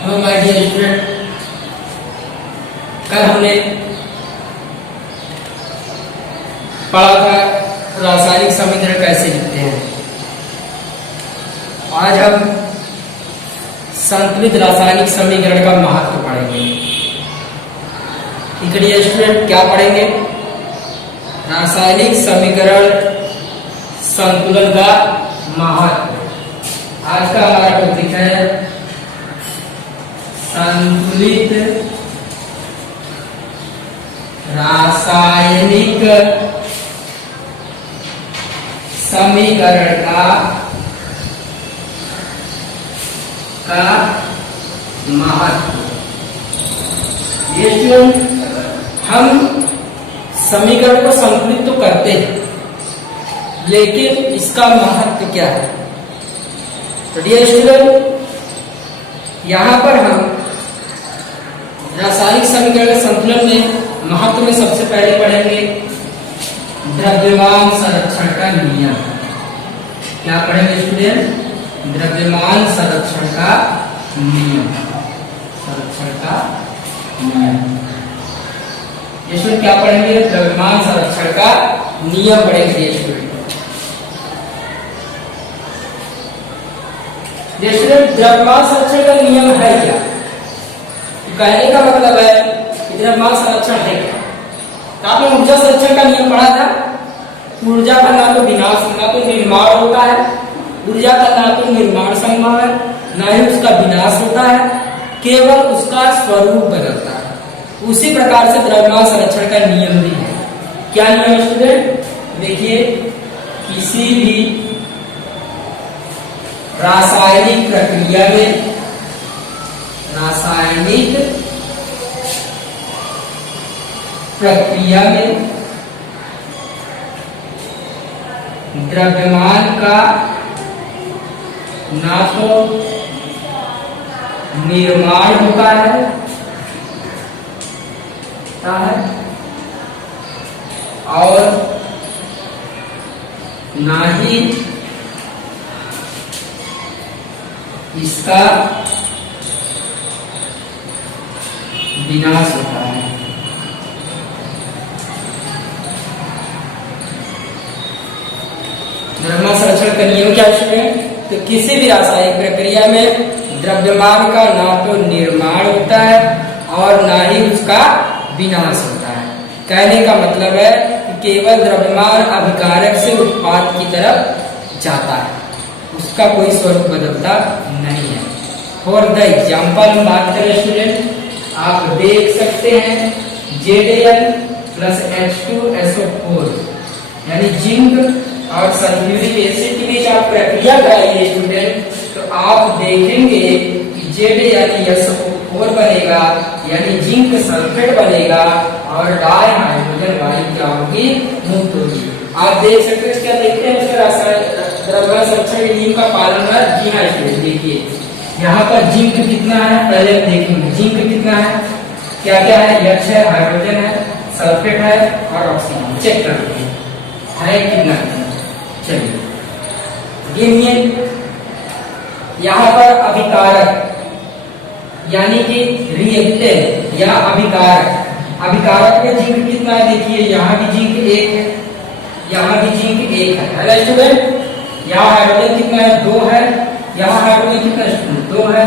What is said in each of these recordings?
Hello my dear student, कल हमने पढ़ा था रासायनिक समीकरण कैसे लिखते हैं। आज हम संतुलित रासायनिक समीकरण का महत्व पढ़ेंगे। डियर स्टूडेंट, क्या पढ़ेंगे? रासायनिक समीकरण संतुलन का महत्व। आज का हमारा टॉपिक है संतुलित रासायनिक समीकरण का महत्व। ये स्टूडेंट, हम समीकरण को संतुलित तो करते हैं, लेकिन इसका महत्व क्या है? तो डियर स्टूडेंट, यहाँ पर हम रासायनिक समीकरण संतुलन में महत्व में सबसे पहले पढ़ेंगे द्रव्यमान संरक्षण का नियम। क्या पढ़ेंगे स्टूडेंट? द्रव्यमान संरक्षण का नियम। संरक्षण का नियम। स्टूडेंट क्या पढ़ेंगे? द्रव्यमान संरक्षण का नियम पढ़ेंगे स्टूडेंट। द्रव्यमान संरक्षण का नियम है क्या? कहने का मतलब है कि द्रव्यमान संरक्षण है क्या? तो आपने ऊर्जा संरक्षण का नियम पढ़ा था। ऊर्जा का ना तो विनाश ना तो निर्माण होता है, ऊर्जा का ना तो निर्माण संभव है ना ही उसका विनाश होता है, केवल उसका स्वरूप बदलता है। उसी प्रकार से द्रव्यमान संरक्षण का नियम भी है। क्या नियम स्टूडेंट? देखिए, किसी भी रासायनिक प्रक्रिया में द्रव्यमान का ना तो निर्माण होता है और ना ही इसका विनाश होता है। द्रव्यमान संरक्षण का नियम क्या है? तो किसी भी रासायनिक प्रक्रिया में द्रव्यमान का ना तो निर्माण होता है और ना ही उसका विनाश होता है। कहने का मतलब है कि केवल द्रव्यमान अभिकारक से उत्पाद की तरफ जाता है, उसका कोई स्वरूप बदलता नहीं है। फॉर द एग्जाम्पल हम बात करें स्टूडेंट, आप देख सकते हैं ZAl प्लस H2SO4 यानी जिंक और सल्फ्यूरिक एसिड के बीच आप प्रक्रिया कराइए स्टूडेंट, तो आप देखेंगे कि ZaSO4 बनेगा यानी जिंक सल्फेट बनेगा और डाई हाइड्रोजन वायु क्या होगी? मुक्त होगी। आप देख सकते हैं, क्या देखते हैं उसका द्रव्यमान संरक्षण के नियम का पालन है। जी हाँ स्टूडेंट, देखिए यहाँ पर जिंक कितना है पहले देखेंगे। जिंक कितना है, क्या क्या है? H है, हाइड्रोजन है, सल्फेट है और ऑक्सीजन। चेक करते हैं कितना। चलिए, यहाँ पर अभिकारक यानी कि रिएक्टेंट या अभिकारक में जिंक कितना है? देखिए यहाँ भी जिंक 1 है, यहाँ भी जिंक 1 है। हेलो स्टूडेंट, यहाँ हाइड्रोजन कितना है? 2 है। यहाँ हाइड्रोजन कितना है? 2 है।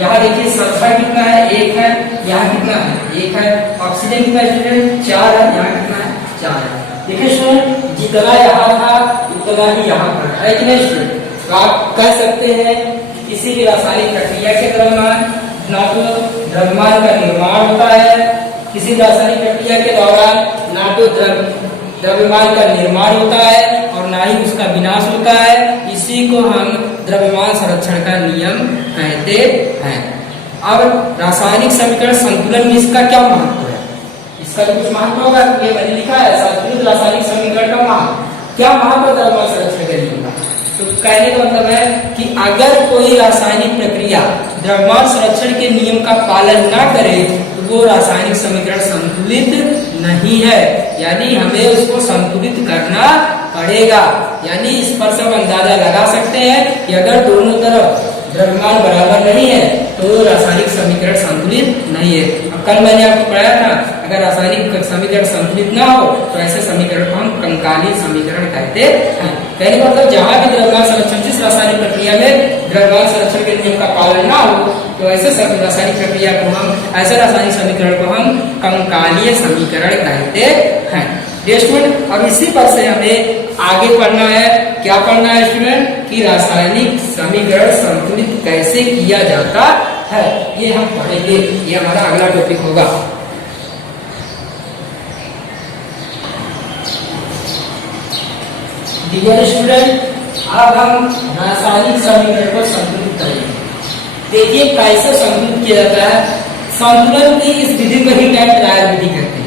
यहाँ देखिए सल्फर कितना है? 1 है। यहाँ कितना है? 1 है। ऑक्सीजन कितना है स्टूडेंट? 4 है। यहाँ कितना है? 4 है। देखिए स्टूडेंट, जितना यहाँ था उतना ही यहाँ पर है कि नहीं स्टूडेंट? तो आप कह सकते हैं कि किसी भी रासायनिक प्रक्रिया के दौरान ना तो द्रव्यमान का निर्माण होता है, किसी रासायनिक प्रक्रिया के दौरान ना तो द्रव्यमान का निर्माण होता है और ना ही उसका विनाश होता है। इसी को हम द्रव्यमान संरक्षण का नियम कहते हैं। अब रासायनिक समीकरण संतुलन में इसका क्या महत्व है? इसका कुछ महत्व होगा, ये मैंने लिखा है संतुलित रासायनिक समीकरण का महत्व। क्या महत्व द्रव्यमान संरक्षण के नियम का? तो कहने का मतलब है कि अगर कोई रासायनिक प्रक्रिया द्रव्यमान संरक्षण के नियम का पालन ना करे तो वो रासायनिक समीकरण संतुलित नहीं है, यानी हमें उसको संतुलित करना पड़ेगा। यानी इस पर से हम अंदाजा लगा सकते हैं कि अगर दोनों तरफ द्रव्यमान बराबर नहीं है तो रासायनिक समीकरण संतुलित नहीं है। अब कल मैंने आपको पढ़ाया था, अगर रासायनिक समीकरण संतुलित ना हो तो ऐसे समीकरण को हम कंकाली समीकरण कहते हैं। कहने का मतलब जहां भी द्रव्यमान संरक्षण जिस रासायनिक प्रक्रिया में द्रव्यमान संरक्षण के नियम का पालन ना हो तो ऐसे रासायनिक प्रक्रिया को हम ऐसे रासायनिक समीकरण को हम कंकालीय समीकरण कहते हैं। स्टूडेंट अब इसी पर से हमें आगे पढ़ना है, क्या पढ़ना है स्टूडेंट कि रासायनिक समीकरण संतुलित कैसे किया जाता है, ये हम पढ़ेंगे, ये हमारा अगला टॉपिक होगा। डियर स्टूडेंट, अब हम रासायनिक समीकरण को संतुलित करेंगे। देखिए कैसे संतुलित किया जाता है। संतुलन की इस विधि को हीट एंड ट्रायल विधि कहते हैं।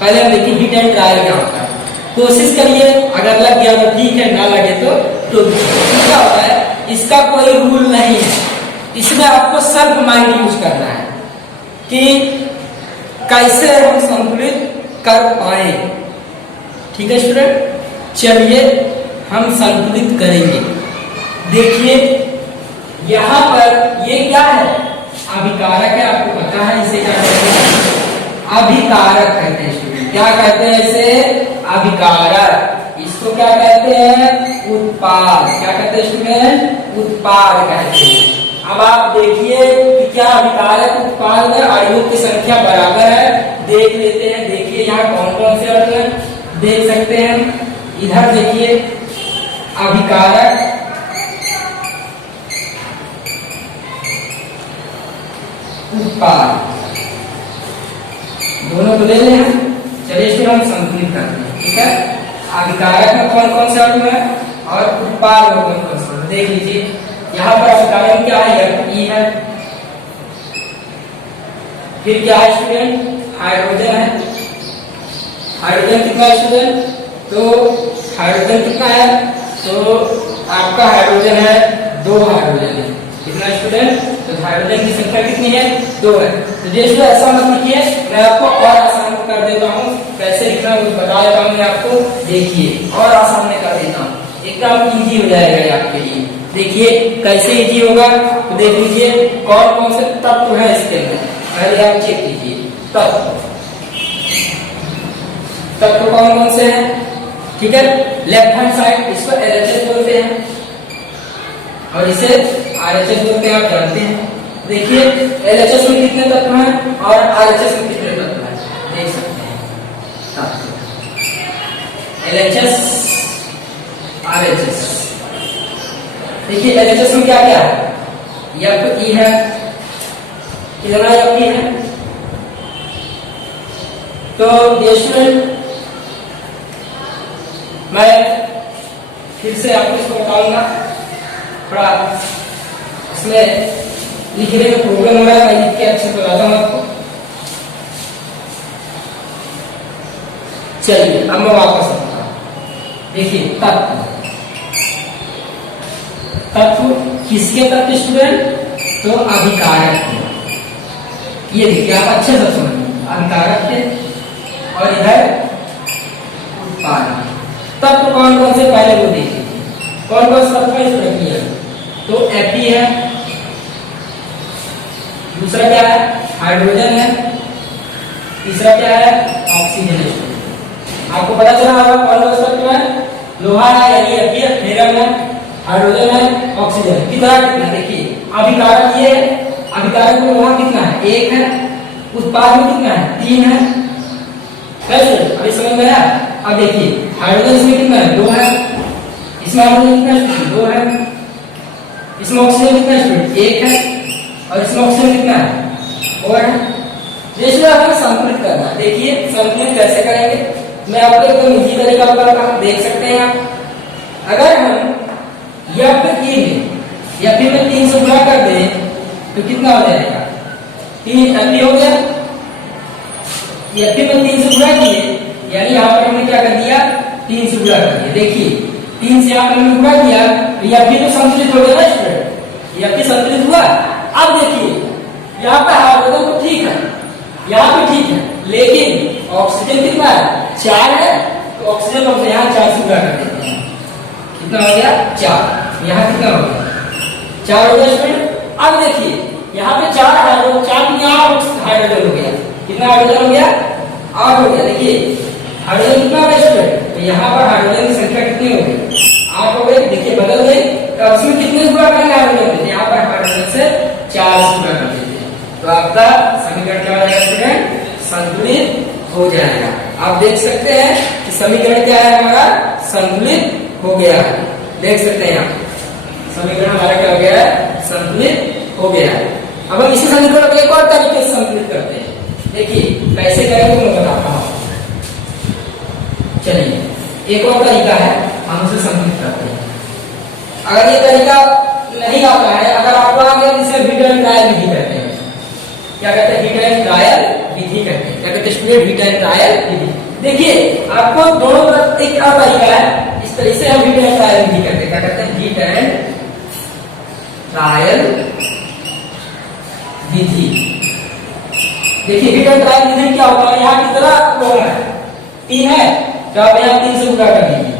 पहले हम देखिए हीट एंड ट्रायल क्या होता है। कोशिश करिए, अगर लग गया तो ठीक है, ना लगे तो क्या होता है, इसका कोई रूल नहीं है, इसमें आपको सेल्फ माइंड यूज करना है कि कैसे हम संतुलित कर पाए। ठीक है स्टूडेंट, चलिए हम संतुलित करेंगे। देखिए यहाँ पर ये क्या है, अभिकारक है, आपको पता है इसे क्या कहते हैं, अभिकारक कहते हैं स्टूडेंट। क्या कहते हैं इसे, अभिकारक। इसको क्या कहते हैं, उत्पाद। क्या कहते हैं स्टूडेंट, उत्पाद कहते हैं। अब आप देखिए कि क्या अभिकारक उत्पाद में अणुओं की संख्या बराबर है, देख लेते हैं। देखिए यहाँ कौन कौन से अणु हैं, देख सकते हैं। इधर देखिए अभिकारक, उत्पाद, दोनों को ले लें। चलिए इसको हम संतुलित करते हैं। ठीक है, अभिकारक में कौन कौन से अणु है और उत्पाद में कौन कौन से अणु, देख लीजिए। यहाँ पर अभिकारक क्या है, ई है, फिर क्या है स्टूडेंट, हाइड्रोजन है। हाइड्रोजन कितना है स्टूडेंट, तो हाइड्रोजन कितना है, तो आपका हाइड्रोजन है, 2 हाइड्रोजन है। कितना स्टूडेंट, तो हाइड्रोजन की संख्या कितनी है, 2 है। तो जैसे ऐसा मत लिखिए, मैं आपको और आसान कर देता हूँ, कैसे लिखना है बता देता हूँ मैं आपको। देखिए और आसान में कर देता हूँ, एकदम इजी हो जाएगा ये आपके लिए। देखिए कैसे इजी होगा, तो देख लीजिए कौन कौन से तत्व है इसके अंदर, पहले आप चेक कीजिए। तत्व कौन कौन से हैं, ठीक है। लेफ्ट हैंड साइड इसको LHS बोलते हैं और इसे RHS बोलते हैं, आप जानते हैं। देखिए LHS में कितने तत्व हैं और RHS में कितने तत्व हैं, देख सकते हैं। LHS RHS, देखिए LHS में क्या क्या है, FE है, कितना FE है। तो स्टूडेंट मैं फिर से आपको इसको बताऊंगा, थोड़ा इसमें लिखने में प्रॉब्लम हो रहा है, मैं लिख के अच्छे से बताता हूँ आपको। चलिए अब मैं वापस आता हूँ। देखिए तत्व किसके तत्व स्टूडेंट, तो अभिकारक के। ये देखिए आप अच्छे से समझिए, अभिकारक के और इधर उत्पाद। तत्व कौन कौन से पहले वो देखिए, कौन कौन सा तत्व इस प्रक्रिया, तो Fe है, दूसरा क्या है, हाइड्रोजन है, तीसरा क्या है, ऑक्सीजन है। आपको पता चला होगा कौन कौन सा तत्व है, लोहा है यानी Fe, हेलियम है, हाइड्रोजन है, ऑक्सीजन है। कितना कितना, देखिए अभिकारक ये, अभिकारक में लोहा कितना है, 1 है, उत्पाद में कितना है, 3 है। कैसे अभी समझ में आया। अब देखिए हाइड्रोजन इसमें कितना है, 2 है, इसमें हाइड्रोजन कितना है, 2 है, इसमें ऑक्सीजन कितना है, 1 है, और इसमें ऑक्सीजन कितना है, 4 है। जैसे हमें संतुलित करना है, देखिए संतुलित कैसे करेंगे, मैं आपको एकदम इजी तरीका बताऊंगा, देख सकते हैं आप। अगर हम FE में 3 से गुणा कर दें तो कितना हो जाएगा, 3 FE हो गया। FE में 3 से गुणा किए यानी यहाँ पर हमने क्या कर दिया, 3 से गुणा कर दिया। देखिए 3 से यहाँ पर हमने गुणा किया तो FE तो संतुलित हो गया ना स्टूडेंट, FE संतुलित हुआ। अब देखिए यहाँ पर हाइड्रोजन तो ठीक है, यहाँ पे ठीक है, लेकिन ऑक्सीजन कितना है, 4 है, तो ऑक्सीजन को यहाँ 4 से गुणा कर देते हैं, कितना हो गया, 4। यहाँ कितना हो गया, 4 हो गया स्टूडेंट। अब देखिए यहाँ पे 4 हाइड्रोजन हो गया। कितना हाइड्रोजन हो गया? 8 हो गया। देखिए हाइड्रोजन कितना है स्टूडेंट? तो यहाँ पर हाइड्रोजन की संख्या कितनी हो गई? 8 हो गई। देखिए बदल गई। तो इसमें कितने गुणा करेंगे हाइड्रोजन? यहाँ पर हाइड्रोजन से 4 से गुणा कर देते हैं। तो आपका समीकरण क्या हो जाएगा स्टूडेंट? संतुलित हो जाएगा। आप देख सकते हैं कि समीकरण क्या है हमारा? संतुलित हो गया है। देख सकते हैं आप समीकरण हमारा क्या हो गया है? संतुलित हो गया है। अब हम इसी समीकरण को एक और तरीके से संतुलित करते हैं। देखिए कैसे करेंगे मैं बताता हूँ। चलिए एक और तरीका है, हम उसे संतुलित करते हैं। अगर ये तरीका नहीं आता है, अगर आपको आ गया, जिसे हीट एंड ट्रायल विधि कहते हैं। क्या कहते हैं? हीट एंड ट्रायल विधि कहते हैं। क्या कहते हैं स्टूडेंट? हीट एंड ट्रायल विधि। देखिए आपको दोनों तरफ एक और तरीका है, इस तरह से हम हीट एंड ट्रायल विधि करते हैं। क्या कहते हैं? हीट एंड ट्रायल विधि। देखिए हीट एंड ट्रायल विधि क्या होता है? यहाँ की तरह लोहा है, 3 है, तो आप यहाँ 3 से गुणा कर दीजिए।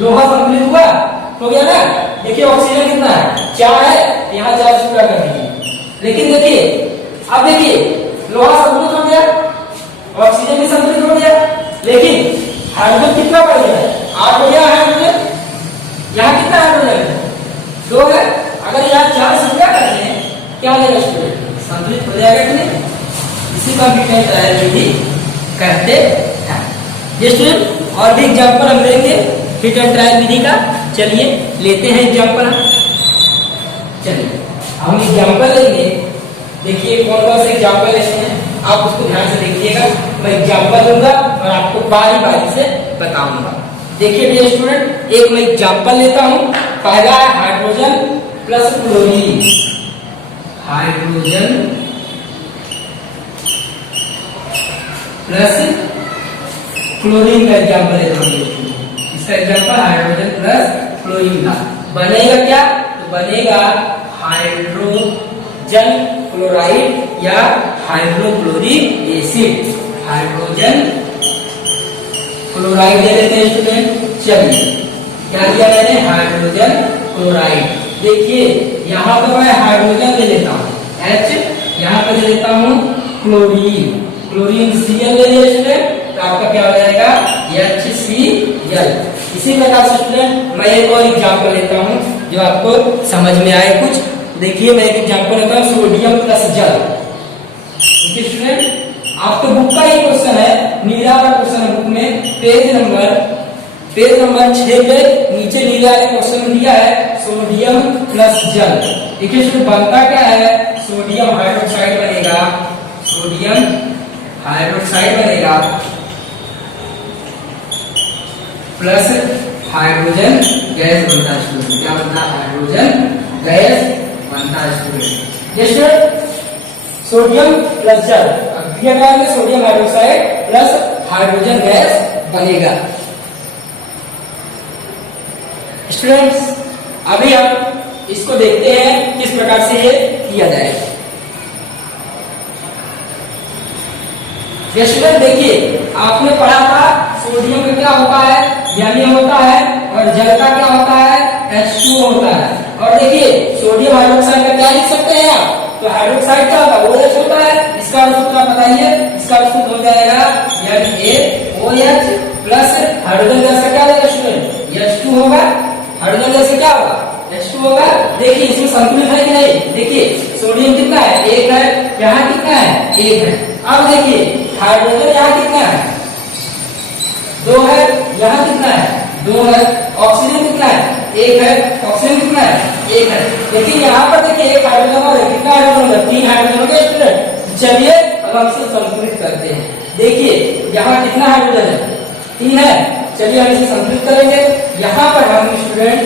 लोहा संतुलित हुआ, हो गया ना? देखिए ऑक्सीजन कितना है? 4 है, यहाँ 4 से गुणा कर दीजिए। लेकिन देखिए अब देखिए लोहा संतुलित हो गया, ऑक्सीजन भी संतुलित हो गया, लेकिन हाइड्रोजन कितना बढ़ गया? 8 हो गया हाइड्रोजन। यहाँ कितना हाइड्रोजन? 2 है। अगर यहाँ 4 से गुणा करते हैं क्या हो जाएगा स्टूडेंट? संतुलित हो जाएगा कि नहीं? इसी का हीट एंड ट्रायल विधि कहते हैं। ये स्टूडेंट और भी एग्जाम्पल हम लेंगे हीट एंड ट्रायल विधि का। चलिए लेते हैं एग्जाम्पल। चलिए हम एग्जाम्पल लेंगे। देखिए कौन कौन से एग्जाम्पल इसमें, आप उसको ध्यान से देखिएगा। मैं एग्जाम्पल दूंगा और आपको बारी बारी से बताऊंगा। देखिए डियर स्टूडेंट, एक मैं एग्जाम्पल लेता हूं। पहला है hydrogen plus chlorine. Hydrogen plus chlorine का एग्जाम्पल लेता हूं। इसका एग्जाम्पल हाइड्रोजन प्लस क्लोरीन का बनेगा क्या? तो बनेगा हाइड्रोजन क्लोराइड या हाइड्रोक्लोरिक एसिड। हाइड्रोजन क्लोराइड दे देते हैं स्टूडेंट। चलिए क्या दिया मैंने? Hydrogen chloride. देखिए यहाँ पर मैं हाइड्रोजन ले लेता हूँ H, यहाँ पर ले लेता हूँ क्लोरीन। क्लोरीन Cl ले लिया स्टूडेंट, तो आपका क्या हो जाएगा? HCl। इसी प्रकार से स्टूडेंट मैं एक और एग्जाम्पल लेता हूँ जो आपको समझ में आए कुछ। देखिए मैं एक एग्जाम्पल लेता हूँ, सोडियम प्लस जल। देखिए स्टूडेंट आपके बुक का ये क्वेश्चन है, नीला वाला क्वेश्चन है बुक में, पेज नंबर 6 पे नीचे नीला वाले क्वेश्चन में दिया है सोडियम प्लस जल। देखिए स्टूडेंट बनता क्या है? सोडियम हाइड्रोक्साइड बनेगा, सोडियम हाइड्रोक्साइड बनेगा प्लस हाइड्रोजन गैस बनता है स्टूडेंट। क्या बनता है? हाइड्रोजन गैस बनता है स्टूडेंट। ये स्टूडेंट सोडियम प्लस जल, अब दिया गया है sodium hydroxide plus hydrogen gas बनेगा। स्टूडेंट्स अभी हम इसको देखते हैं किस प्रकार से ये किया जाएगा। स्टूडेंट देखिए आपने पढ़ा था सोडियम का क्या होता है? यम होता है, और जल का क्या होता है? H2O होता है। और देखिए सोडियम हाइड्रोक्साइड का क्या लिख सकते हैं आप? तो हाइड्रोक्साइड क्या होता है? OH होता है। इसका सूत्र बताइए। इसका सूत्र हो जाएगा NaOH प्लस हाइड्रोजन गैस का क्या होगा स्टूडेंट? H2 होगा। हाइड्रोजन गैस क्या होगा? H2 होगा। देखिए इसमें संतुलित है कि नहीं? देखिए सोडियम कितना है? 1 है, यहाँ कितना है? 1 है। अब देखिए हाइड्रोजन यहाँ कितना है? 2 है, यहाँ कितना है? 2 है। ऑक्सीजन कितना है? 1 है। ऑक्सीजन कितना है? 1 है। लेकिन यहाँ पर देखिए एक हाइड्रोजन और कितना हाइड्रोजन है? 3 हाइड्रोजन हो गए स्टूडेंट। चलिए अब हम इसे संतुलित करते हैं। देखिए यहाँ कितना हाइड्रोजन है? 3 है। चलिए हम इसे संतुलित करेंगे। यहाँ पर हम स्टूडेंट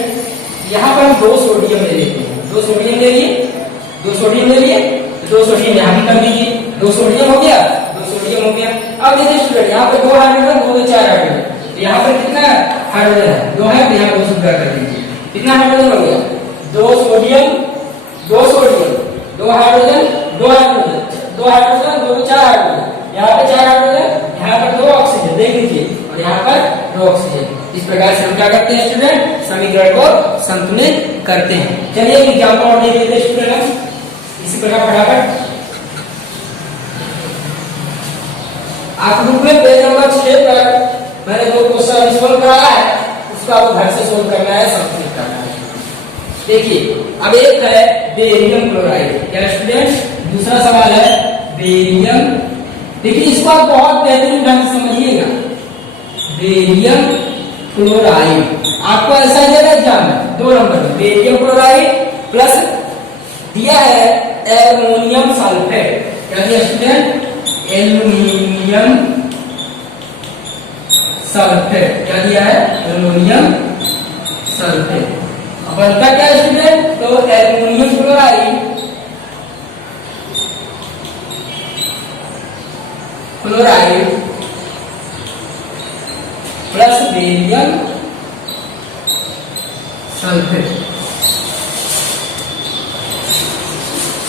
यहाँ पर हम 2 सोडियम ले लेते हैं। 2 सोडियम ले लिए, 2 सोडियम ले लिए, 2 सोडियम यहाँ भी कर दीजिए। 2 सोडियम हो गया, 2 सोडियम हो गया। अब देखिए स्टूडेंट यहाँ पे 2 हाइड्रोजन, 2 में 4 हाइड्रोजन। यहाँ पर कितना हाइड्रोजन है? 2 है, तो यहाँ 2 से गुणा कर दीजिए। कितना हाइड्रोजन हो गया? 2 sodium, 2 sodium, 2 hydrogen, 2 hydrogen, 2 hydrogen, 2 में 4 हाइड्रोजन। यहाँ पे 4 हाइड्रोजन, यहाँ पर 2 ऑक्सीजन, देख लीजिए, और यहाँ पर 2 ऑक्सीजन। इस प्रकार से हम क्या करते हैं स्टूडेंट? समीकरण को संतुलित करते हैं। चलिए एक एग्जाम्पल और देख लेते हैं स्टूडेंट। इसी प्रकार फटाफट आप बुक में पेज नंबर 6 पर मैंने जो क्वेश्चन सोल्व कराया है उसको आपको घर से सोल्व करना है, संतुलित करना है। देखिए अब एक है बेरियम क्लोराइड, क्या स्टूडेंट्स? दूसरा सवाल है बेरियम। देखिए इसको आप बहुत बेहतरीन ढंग से समझिएगा। बेरियम क्लोराइड आपको ऐसा ही देगा एग्जाम में 2 नंबर में, बेरियम क्लोराइड प्लस दिया है एल्युमिनियम सल्फेट। क्या दिया स्टूडेंट? Aluminium sulphate. क्या दिया है? Aluminium sulphate. अब बनता क्या स्टूडेंट? तो aluminium chloride plus barium sulphate.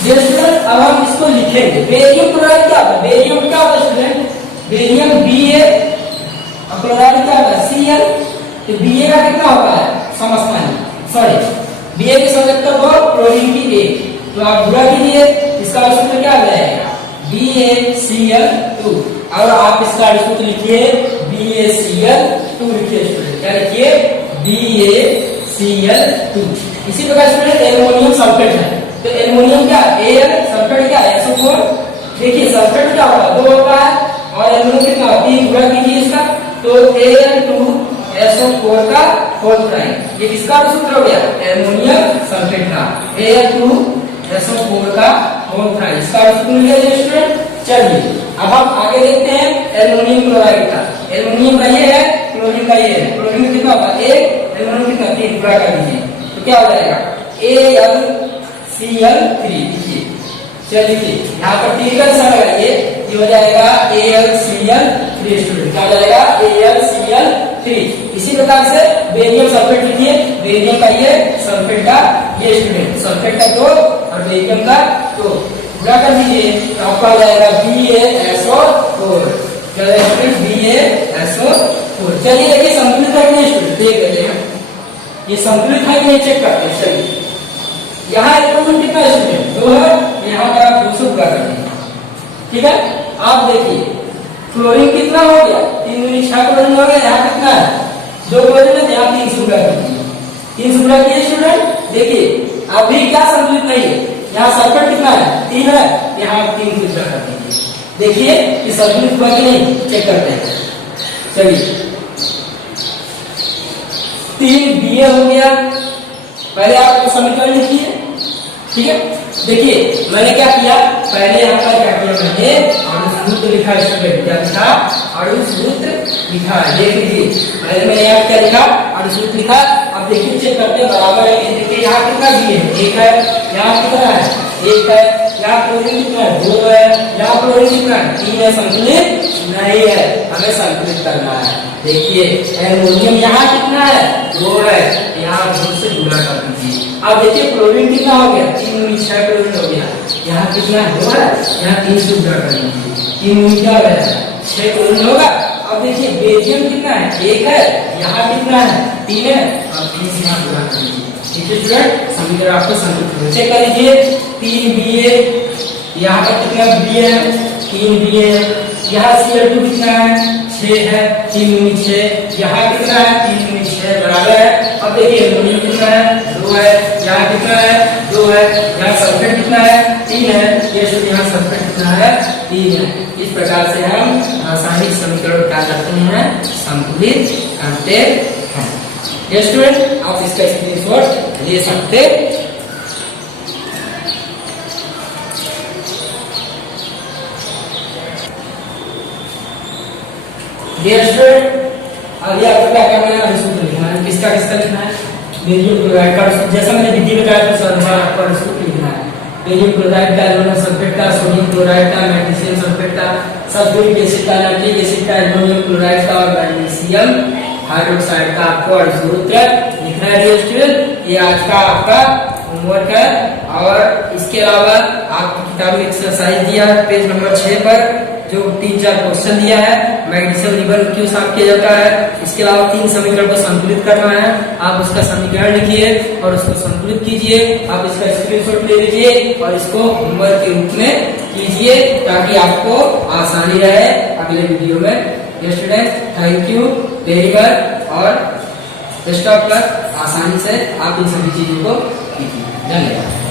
Student अब हम इसको लिखेंगे। बेरियम क्लोराइड क्या होता है? बेरियम क्या होता है स्टूडेंट? बेरियम Ba और क्लोराइड क्या होता है? Cl। तो Ba का कितना होता है? समझना है, सॉरी Ba की संयोजकता 2, क्लोरीन की 1। तो आप गुणा कीजिए, इसका सूत्र क्या आ जाएगा? BaCl2। और आप इसका सूत्र लिखिए BaCl2 लिखिए स्टूडेंट। क्या लिखिए? BaCl2। इसी प्रकार स्टूडेंट एल्युमिनियम सल्फेट है, तो एल्युमिनियम क्या? Al, सल्फेट क्या? SO4। देखिए सल्फेट क्या होता है? 2 होता है और एल्युमिनियम कितना होता है? 3। गुणा कीजिए इसका, तो Al2SO4 का होल प्राइम। ये किसका सूत्र हो गया? एल्युमिनियम सल्फेट का Al2SO4 का होल प्राइम। इसका सूत्र मिल गया स्टूडेंट। चलिए अब हम आगे देखते हैं एल्युमिनियम क्लोराइड का। एल्युमिनियम का ये है, क्लोरीन का ये है। क्लोरीन कितना होता है? 1, एल्युमिनियम कितना? 3। गुणा कर दीजिए तो क्या हो जाएगा? AlCl3 लिखिए। चलिए लिखिए, यहाँ पर 3 का निशान लगाइए, ये हो जाएगा AlCl3 स्टूडेंट। क्या हो जाएगा? AlCl3। इसी प्रकार से बेरियम सल्फेट लिखिए। बेरियम का ये, सल्फेट का ये स्टूडेंट। सल्फेट का 2 और बेरियम का 2। गुणा कर दीजिए तो आपका हो जाएगा BaSO4। क्या है स्टूडेंट? BaSO4। चलिए देखिए संतुलित है कि नहीं स्टूडेंट, देख लेते हैं ये संतुलित है कि नहीं, चेक करते हैं। चलिए यहाँ इलेक्ट्रॉन कितना है स्टूडेंट? 2 है। यहाँ पर आप 2 से गुणा कर दीजिए, ठीक है। आप देखिए क्लोरीन कितना हो गया? 3 दूनी 6 क्लोरीन हो गया। यहाँ कितना है? 2 क्लोरीन है, यहाँ 3 से गुणा कीजिए। 3 से गुणा कीजिए स्टूडेंट। देखिए अभी क्या संतुलित नहीं है? यहाँ सल्फेट कितना है? 3 है, यहाँ 3 से गुणा कर दीजिए। देखिए कि संतुलित हुआ कि नहीं, चेक करते हैं। चलिए 3 Ba हो गया। पहले आप समीकरण लिखिए, ठीक है। देखिए मैंने क्या किया, पहले यहाँ पर क्या किया? मैंने अणु सूत्र लिखा। स्टूडेंट क्या लिखा? अणु सूत्र लिखा। देख लीजिए पहले मैंने यहाँ क्या लिखा? अणु सूत्र लिखा। अब देखिए चेक करते हैं बराबर है। देखिए यहाँ कितना Ba है? 1 है। यहाँ कितना है? 1 है। यहाँ क्लोरीन कितना है? 2 है। यहाँ क्लोरीन कितना है? 3 है। संतुलित नहीं है, हमें संतुलित करना है। देखिए एल्युमिनियम यहाँ कितना है? 2 है, यहाँ 2 से गुणा कर दीजिए। अब देखिए क्लोरीन कितना हो गया? 3 दूनी 6 क्लोरीन हो गया। यहाँ कितना है? 2 है, यहाँ 3 से गुणा कर दीजिए। 3 दूनी क्या हो गया? 6 क्लोरीन होगा। अब देखिए बेरियम कितना है? 1 है। यहाँ कितना है? 3 है और 3 से यहाँ गुणा कर दीजिए। ठीक है स्टूडेंट, समीकरण आपको संतुलित चेक कर लीजिए। 3 Ba, यहाँ पर कितना Ba है? 3 Ba है। यहाँ Cl2 कितना है? 6 है। 3 दूनी 6। यहाँ कितना है? 3 दूनी 6 बराबर है। अब देखिए एल्युमिनियम कितना है? 2 है। यहाँ कितना है? 2 है। यहाँ सल्फेट कितना है? 3 है। ये शुद्ध यहाँ सल्फेट कितना है? 3 है। इस प्रकार से हम रासायनिक समीकरण क्या करते हैं? संतुलित करते हैं। ये स्टूडेंट आप इसका स्क्रीनशॉट ले सकते हैं। डियर स्टूडेंट अभी आपको क्या करना है? अणुसूत्र लिखना है। किसका किसका लिखना है? बेरियम क्लोराइड का। जैसा मैंने विधि बताया था अनुसार आपको अणुसूत्र लिखना है। बेरियम क्लोराइड का, एल्युमिनियम सल्फेट का, सोडियम क्लोराइड का, मैग्नीशियम सल्फेट का, सल्फ्यूरिक एसिड का, नाइट्रिक एसिड का, एल्युमिनियम क्लोराइड का और मैग्नीशियम हाइड्रोक्साइड का आपको अणुसूत्र लिखना है। डियर स्टूडेंट ये आज का आपका होमवर्क है। और इसके अलावा आपकी किताब में एक्सरसाइज दिया पेज नंबर 6 पर जो 3-4 क्वेश्चन दिया है, मैग्नीशियम लिवर क्यों साफ किया जाता है, इसके अलावा 3 समीकरण को संतुलित करना है। आप उसका समीकरण लिखिए और उसको संतुलित कीजिए। आप इसका स्क्रीनशॉट ले लीजिए और इसको होमवर्क के रूप में कीजिए ताकि आपको आसानी रहे अगले वीडियो में। Student, thank you very much और बेस्ट ऑफ लक। आसानी से आप इन सभी चीजों को कीजिए। धन्यवाद।